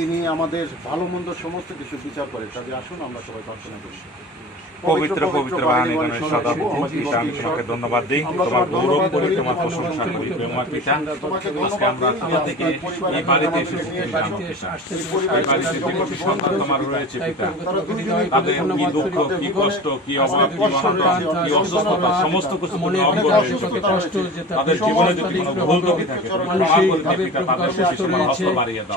তিনি আমাদের ভালো মন্দ সমস্ত কিছু বিচার করে। কাজে আসুন আমরা সবাই প্রার্থনা করি। পবিত্র পবিত্র বাহানীগণের সদাপ্রভু পিতা, আমি তোমাকে ধন্যবাদ দিই, তোমার গৌরব করি, তোমার প্রশংসা করি। প্রেমা পিতা, আজকে আমরা তোমার থেকে এই বাড়িতে এসেছি পিতা। এই বাড়িতে দেখেছি সন্তান তোমার রয়েছে পিতা, তাদের কি দুঃখ, কি কষ্ট, কি অভাব, কি অনটন, কি অসুস্থতা, সমস্ত কিছু অঙ্গ রয়েছে পিতা। তাদের জীবনে যদি কোনো ভুল ত্রুটি থাকে তুমি ক্ষমা করে দিও পিতা, তাদের প্রতি তোমার হস্ত বাড়িয়ে দাও,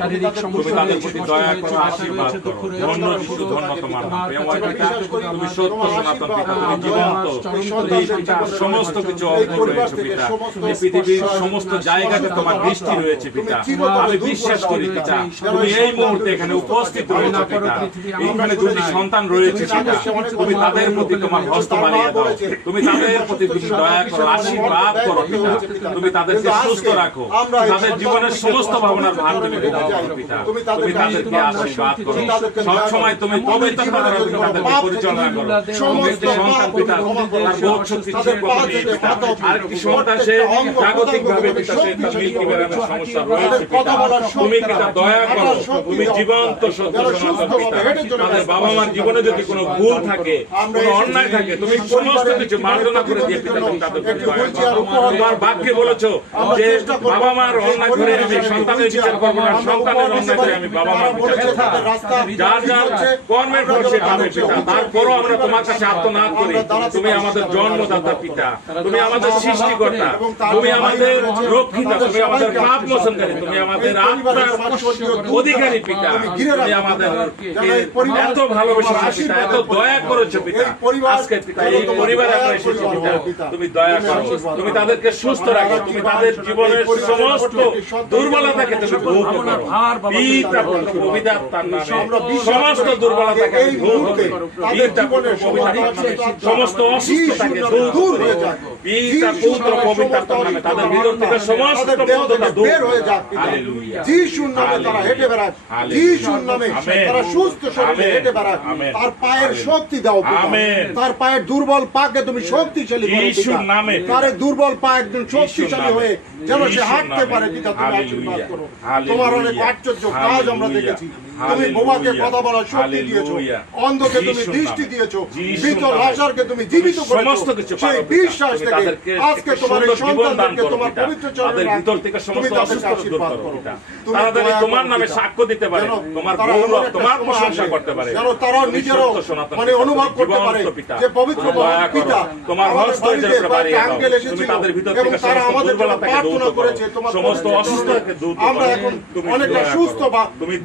তুমি তাদের প্রতি দয়া করো, আশীর্বাদ করো। ধন্য যিশু, ধন্য তোমার নাম। প্রেমা পিতা, তুমি সত্য সনাতন পিতা, তুমি জীবন্ত, এই পিতা সমস্ত কিছু অর্জন করেছো পিতা। এই পৃথিবীর সমস্ত জায়গাতে তোমার দৃষ্টি রয়েছে পিতা। আমি বিশ্বাস করি পিতা, তুমি এই মুহূর্তে এখানে উপস্থিত রয়েছে পিতা। এইখানে দুটি সন্তান রয়েছে পিতা, তুমি তাদের প্রতি তোমার হস্ত বাড়িয়ে দাও, তুমি তাদের প্রতি তুমি দয়া করো, আশীর্বাদ করো পিতা। তুমি তাদেরকে সুস্থ রাখো, তাদের জীবনের সমস্ত ভাবনার ভার তুমি গ্রহণ করো পিতা। তুমি তাদেরকে আশীর্বাদ করো, সবসময় তুমি পবিত্র তাদেরকে পরিচালনা করো। সন্তান পিতা তার বোধ শক্তি ঠিকমতো নেই পিতা, আরেকটি সন্তান সে জাগতিকভাবে পিতা সে তার মিল্কিবেরামের সমস্যা রয়েছে পিতা। তুমি পিতা দয়া করো, তুমি জীবন্ত সত্য সনাতন পিতা। তাদের বাবা মার জীবনে যদি কোনো ভুল থাকে, কোনো অন্যায় থাকে, তুমি সমস্ত কিছু মার্জনা করে দিয়ে পিতা তুমি তাদেরকে দয়া করো। তোমার বাক্যে বলেছো যে বাবা মার অন্যায় করে আমি সন্তানের বিচার করবো না, সন্তানের অন্যায় করে আমি বাবা মার বিচার করবো। যার যার কর্মের ফল সে পাবে পিতা। তারপরও আমরা তোমার কাছে আত্মনাদ করি, তুমি আমাদের জন্মদাতা পিতা, তুমি আমাদের সৃষ্টিকর্তা, তুমি আমাদের রক্ষিতা, তুমি আমাদের পাপ মোচনকারী, তুমি আমাদের আত্মার অধিকারী পিতা। তুমি আমাদের এত ভালোবাসা পিতা, এত দয়া করেছো পিতা। আজকে পিতা এই পরিবারে আমরা এসেছি পিতা, তুমি দয়া করো, তুমি তাদেরকে সুস্থ রাখো, তুমি তাদের জীবনের সমস্ত দুর্বলতাকে তুমি দূর করো পিতা। পবিত্র আত্মার নামে সমস্ত দুর্বলতাকে দূর করো পিতা। সমস্ত অসুস্থতাকে দূর হয়ে যাক পিতা, পুত্র পবিত্র আত্মার নামে তাদের ভিতর থেকে সমস্ত বদ্ধতা দূর হয়ে যাক পিতা। যিশুর নামে তারা হেঁটে বেড়াক, যিশুর নামে তারা সুস্থ শরীরে হেঁটে বেড়াক। তার পায়ের শক্তি দাও পিতা, তার পায়ের দুর্বল পাকে তুমি শক্তিশালী করো যিশুর নামে। তার দুর্বল পা একদম শক্তিশালী হয়ে যেন সে হাঁটতে পারে পিতা, তুমি আশীর্বাদ করো। তোমার অনেক আশ্চর্য কাজ আমরা দেখেছি। তুমি বোমাকে কথা বলার শক্তি দিয়েছো, অন্ধকে তুমি দৃষ্টি দিয়েছো, মৃত লাশারকে তুমি জীবিত করেছো। সেই বিশ্বাস থেকে আজকে তোমার এই সন্তানদেরকে তোমার পবিত্র চরণে তুমি তাদেরকে আশীর্বাদ করো। তারা তোমার নামে সাক্ষ্য দিতে পারে, তোমার গৌরব, তোমার প্রশংসা করতে পারে, যেন তারা নিজেরও মানে অনুভব করতে পারে যে পবিত্র পিতা তোমার হস্ত জোরে বাড়িয়ে দাও, তুমি তাদের ভিতর থেকে সমস্ত দুর্বলতাকে দূর করো, সমস্ত অসুস্থতাকে দূর করো। আমরা এখন অনেকটা সুস্থ বা তুমি